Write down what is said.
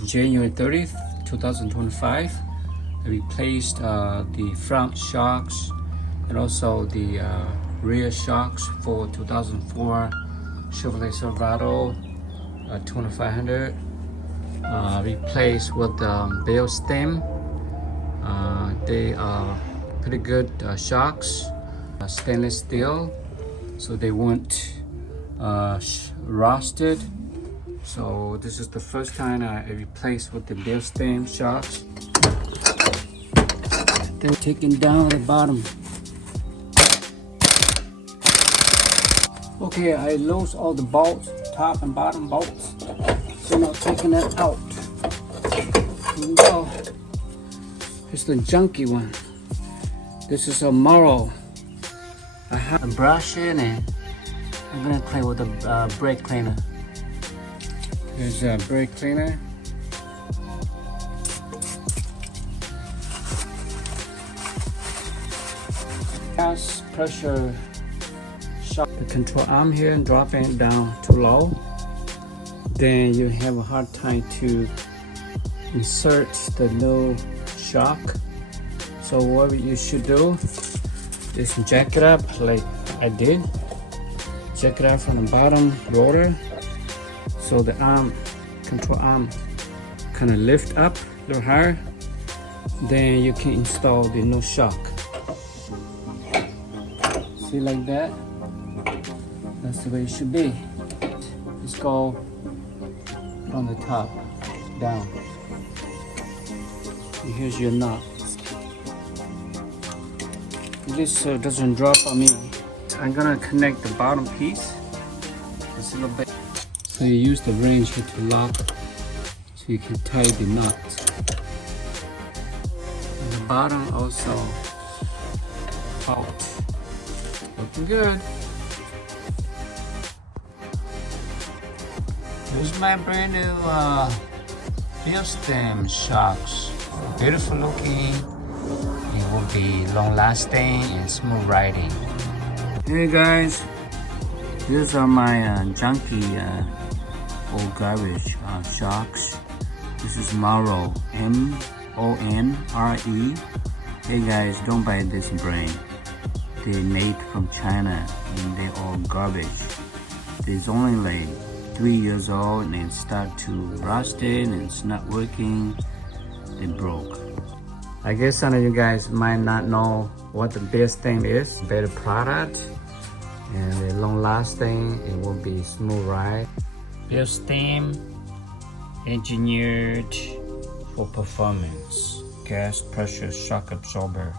January 30th, 2025. I replaced the front shocks and also the rear shocks for 2004 Chevy Silverado 2500. Replaced with Bilstein. They are pretty good shocks, stainless steel, so they won't rusted. So this is the first time I replaced with the Bilstein shocks. They're taking down the bottom. Okay, I lost all the bolts, top and bottom bolts. So now taking that out. Here we go. It's the junky one. This is a Morrow. I have a brush in it. I'm gonna play with the brake cleaner. There's a brake cleaner. Gas pressure shock the control arm here and dropping it down too low. Then you have a hard time to insert the new shock. So what you should do is jack it up like I did. Jack it up from the bottom rotor so the arm, control arm, kind of lift up a little higher. Then you can install the new shock. See, like that? That's the way it should be. Just go from the top down. And here's your knot. This doesn't drop on me. I'm gonna connect the bottom piece just a little bit. So you use the wrench here to lock, so you can tie the knot. And the bottom also out. Looking good. Here's my brand new Bilstein shocks. Beautiful looking. It will be long lasting and smooth riding. Hey guys, these are my junky old garbage shocks. This is Morrow, M-O-N-R-E. Hey guys, don't buy this brand. They made from China and they're all garbage. It's only like 3 years old and it start to rust and it's not working. They broke. I guess some of you guys might not know what the Bilstein is. Better product and long lasting. It will be smooth ride. Bilstein engineered for performance. Gas pressure shock absorber.